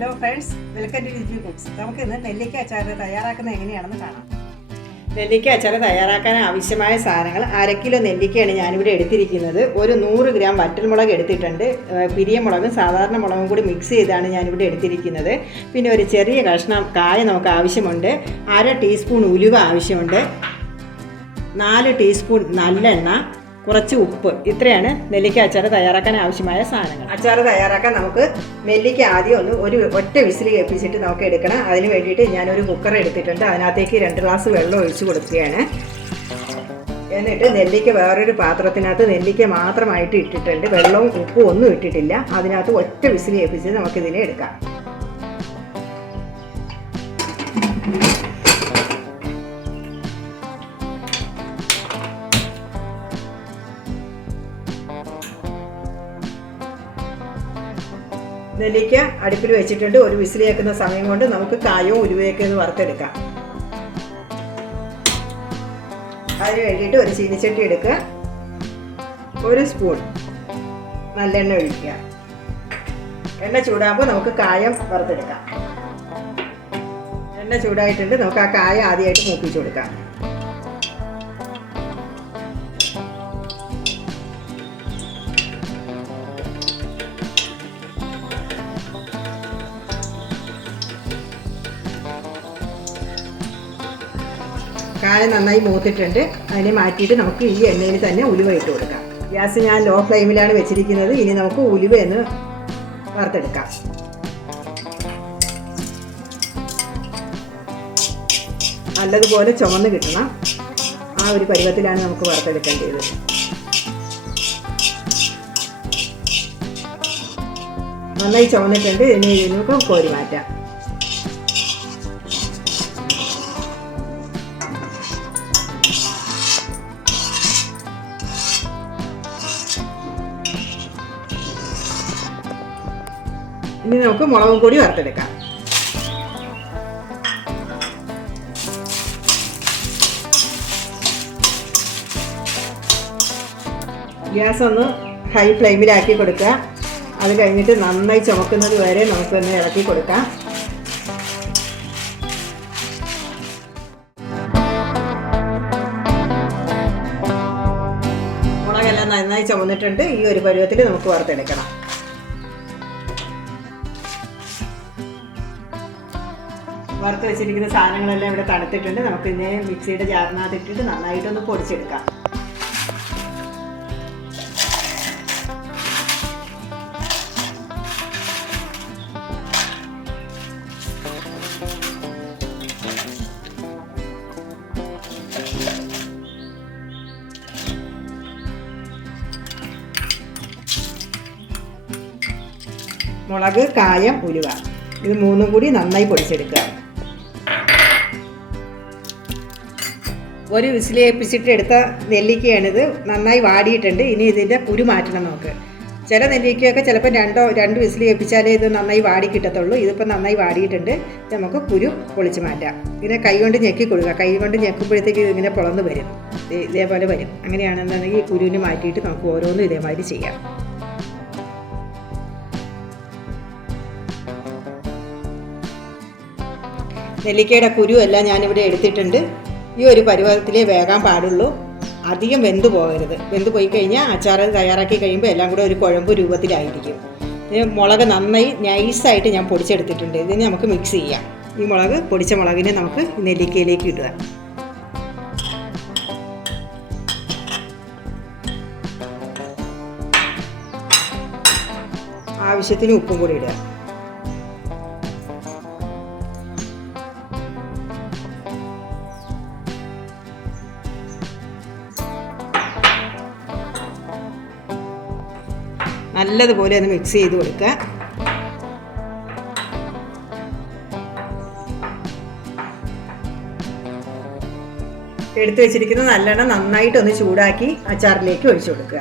Hello friends, welcome to രുചി cooks. നമുക്ക് ഇന്ന് നെല്ലിക്ക അച്ചാർ തയ്യാറാക്കുന്നത് എങ്ങനെയാണെന്ന് കാണാം. നെല്ലിക്ക അച്ചാർ തയ്യാറാക്കാൻ ആവശ്യമായ സാധനങ്ങൾ: 1/2 കിലോ നെല്ലിക്കയാണ് ഞാനിവിടെ എടുത്തിരിക്കുന്നത്. ഒരു 100 ഗ്രാം വറ്റൽമുളക് എടുത്തിട്ടുണ്ട്. പിരിയമുളകും സാധാരണ മുളകും കൂടി മിക്സ് ചെയ്താണ് ഞാനിവിടെ എടുത്തിരിക്കുന്നത്. പിന്നെ ഒരു ചെറിയ കഷ്ണം കായ നമുക്ക് ആവശ്യമുണ്ട്. 1/2 ടീസ്പൂൺ ഉലുവ ആവശ്യമുണ്ട്. 4 ടീസ്പൂൺ നല്ലെണ്ണ, കുറച്ച് ഉപ്പ്. ഇത്രയാണ് നെല്ലിക്ക അച്ചാർ തയ്യാറാക്കാൻ ആവശ്യമായ സാധനങ്ങൾ. അച്ചാർ തയ്യാറാക്കാൻ നമുക്ക് നെല്ലിക്ക ആദ്യം ഒരു ഒറ്റ വിസിൽ കേൾപ്പിച്ചിട്ട് നമുക്ക് എടുക്കണം. അതിന് വേണ്ടിയിട്ട് ഞാനൊരു കുക്കർ എടുത്തിട്ടുണ്ട്. അതിനകത്തേക്ക് 2 ഗ്ലാസ് വെള്ളം ഒഴിച്ച് കൊടുക്കുകയാണ്. എന്നിട്ട് നെല്ലിക്ക വേറൊരു പാത്രത്തിനകത്ത് നെല്ലിക്ക മാത്രമായിട്ട് ഇട്ടിട്ടുണ്ട്. വെള്ളവും ഉപ്പും ഒന്നും ഇട്ടിട്ടില്ല. അതിനകത്ത് ഒറ്റ വിസിൽ കേൾപ്പിച്ചിട്ട് നമുക്കിതിനെ എടുക്കാം. നെല്ലിക്ക അടുപ്പിൽ വെച്ചിട്ടുണ്ട്. ഒരു വിസിൽ കേൾക്കുന്ന സമയം കൊണ്ട് നമുക്ക് കായവും ഉലുവയൊക്കെ ഒന്ന് വറുത്തെടുക്കാം. അതിന് വേണ്ടിയിട്ട് ഒരു ചീനിച്ചട്ടി എടുക്കുക. 1 സ്പൂൺ നല്ലെണ്ണ ഒഴിക്കുക. എണ്ണ ചൂടാകുമ്പോൾ നമുക്ക് കായം വറുത്തെടുക്കാം. എണ്ണ ചൂടായിട്ടുണ്ട്. നമുക്ക് ആ കായ ആദ്യമായിട്ട് മൂപ്പിച്ചു കൊടുക്കാം. കായ നന്നായി മൂത്തിട്ടുണ്ട്. അതിനെ മാറ്റിയിട്ട് നമുക്ക് ഈ എണ്ണയിൽ തന്നെ ഉലുവ ഇട്ട് കൊടുക്കാം. ഗ്യാസ് ഞാൻ ലോ ഫ്ലെയിമിലാണ് വെച്ചിരിക്കുന്നത്. ഇനി നമുക്ക് ഉലുവ ഒന്ന് വറുത്തെടുക്കാം. നല്ലതുപോലെ ചുമന്ന് കിട്ടണം. ആ ഒരു പരുവത്തിലാണ് നമുക്ക് വറുത്തെടുക്കേണ്ടത്. നന്നായി ചുമന്നിട്ടുണ്ട്. ഇനി നമുക്ക് കോരി മാറ്റാം. ഇനി നമുക്ക് മുളകും പൊടി വറുത്തെടുക്കാം. ഗ്യാസ് ഒന്ന് ഹൈ ഫ്ലെയിമിലാക്കി കൊടുക്കുക. അത് കഴിഞ്ഞിട്ട് നന്നായി ചുമക്കുന്നത് വരെ നമുക്കൊന്ന് ഇളക്കി കൊടുക്കാം. മുളകെല്ലാം നന്നായി ചുമന്നിട്ടുണ്ട്. ഈ ഒരു പരുവത്തിൽ നമുക്ക് വറുത്തെടുക്കണം. വറുത്ത് വെച്ചിരിക്കുന്ന സാധനങ്ങളെല്ലാം ഇവിടെ തണുത്തിട്ടുണ്ട്. നമുക്ക് ഇതിനെ മിക്സിയുടെ ജാറിനകത്ത് ഇട്ടിട്ട് നന്നായിട്ടൊന്ന് പൊടിച്ചെടുക്കാം. മുളക്, കായം, ഉലുവ ഇത് 3ഉം കൂടി നന്നായി പൊടിച്ചെടുക്കുക. ഒരു വിസിൽ ഏൽപ്പിച്ചിട്ട് എടുത്ത നെല്ലിക്കയാണിത്. നന്നായി വാടിയിട്ടുണ്ട്. ഇനി ഇതിൻ്റെ കുരു മാറ്റണം നമുക്ക്. ചില നെല്ലിക്കയൊക്കെ ചിലപ്പോൾ 2 വിസിൽ ഏൽപ്പിച്ചാലേ ഇത് നന്നായി വാടി കിട്ടത്തുള്ളൂ. ഇതിപ്പോൾ നന്നായി വാടിയിട്ടുണ്ട്. നമുക്ക് കുരു പൊളിച്ച് മാറ്റാം. ഇങ്ങനെ കൈ കൊണ്ട് ഞെക്കി കൊടുക്കുക. കൈ കൊണ്ട് ഞെക്കുമ്പോഴത്തേക്ക് ഇതിങ്ങനെ പൊളന്ന് വരും. ഇതേപോലെ വരും. അങ്ങനെയാണെന്നുണ്ടെങ്കിൽ ഈ കുരുവിന് മാറ്റിയിട്ട് നമുക്ക് ഓരോന്നും ഇതേമാതിരി ചെയ്യാം. നെല്ലിക്കയുടെ കുരു എല്ലാം ഞാനിവിടെ എടുത്തിട്ടുണ്ട്. ഈ ഒരു പരുവത്തിലേ വേകാൻ പാടുള്ളൂ. അധികം വെന്ത് പോകരുത്. വെന്ത് പോയി കഴിഞ്ഞാൽ അച്ചാർ തയ്യാറാക്കി കഴിയുമ്പോൾ എല്ലാം കൂടെ ഒരു കുഴമ്പ് രൂപത്തിലായിരിക്കും. മുളക് നന്നായി നൈസായിട്ട് ഞാൻ പൊടിച്ചെടുത്തിട്ടുണ്ട്. ഇതിന് നമുക്ക് മിക്സ് ചെയ്യാം. ഈ പൊടിച്ച മുളകിനെ നമുക്ക് നെല്ലിക്കയിലേക്ക് ഇടുക. ആവശ്യത്തിന് ഉപ്പും കൂടി ഇടുക. നല്ലതുപോലെ ഒന്ന് മിക്സ് ചെയ്ത് കൊടുക്കുക. എടുത്തു വെച്ചിരിക്കുന്ന നല്ലെണ്ണ നന്നായിട്ടൊന്ന് ചൂടാക്കി അച്ചാറിലേക്ക് ഒഴിച്ചു കൊടുക്കുക.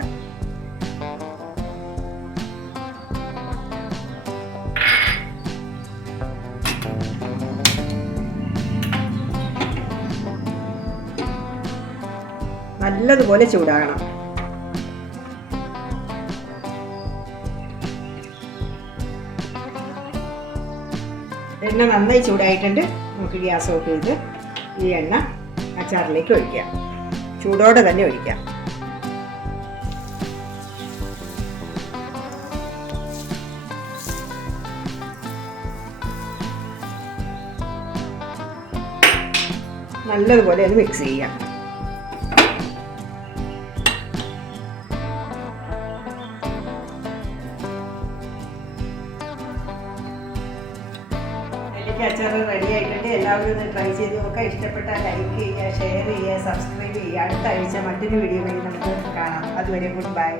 നല്ലതുപോലെ ചൂടാകണം. എണ്ണ നന്നായി ചൂടായിട്ടുണ്ട്. നമുക്ക് ഗ്യാസ് ഓഫ് ചെയ്ത് ഈ എണ്ണ അച്ചാറിലേക്ക് ഒഴിക്കാം. ചൂടോടെ തന്നെ ഒഴിക്കാം. നല്ലതുപോലെ ഒന്ന് മിക്സ് ചെയ്യാം. നെല്ലിക്ക അച്ചാർ റെഡി ആയിട്ടുണ്ട്. എല്ലാവരും ഒന്ന് ട്രൈ ചെയ്ത് നോക്കുക. ഇഷ്ടപ്പെട്ടാൽ ലൈക്ക് ചെയ്യുക, ഷെയർ ചെയ്യുക, സബ്സ്ക്രൈബ് ചെയ്യുക. അടുത്ത ആഴ്ച മറ്റൊരു വീഡിയോ വേണ്ടി നമുക്ക് കാണാം. അതുവരെ ഗുഡ് ബൈ.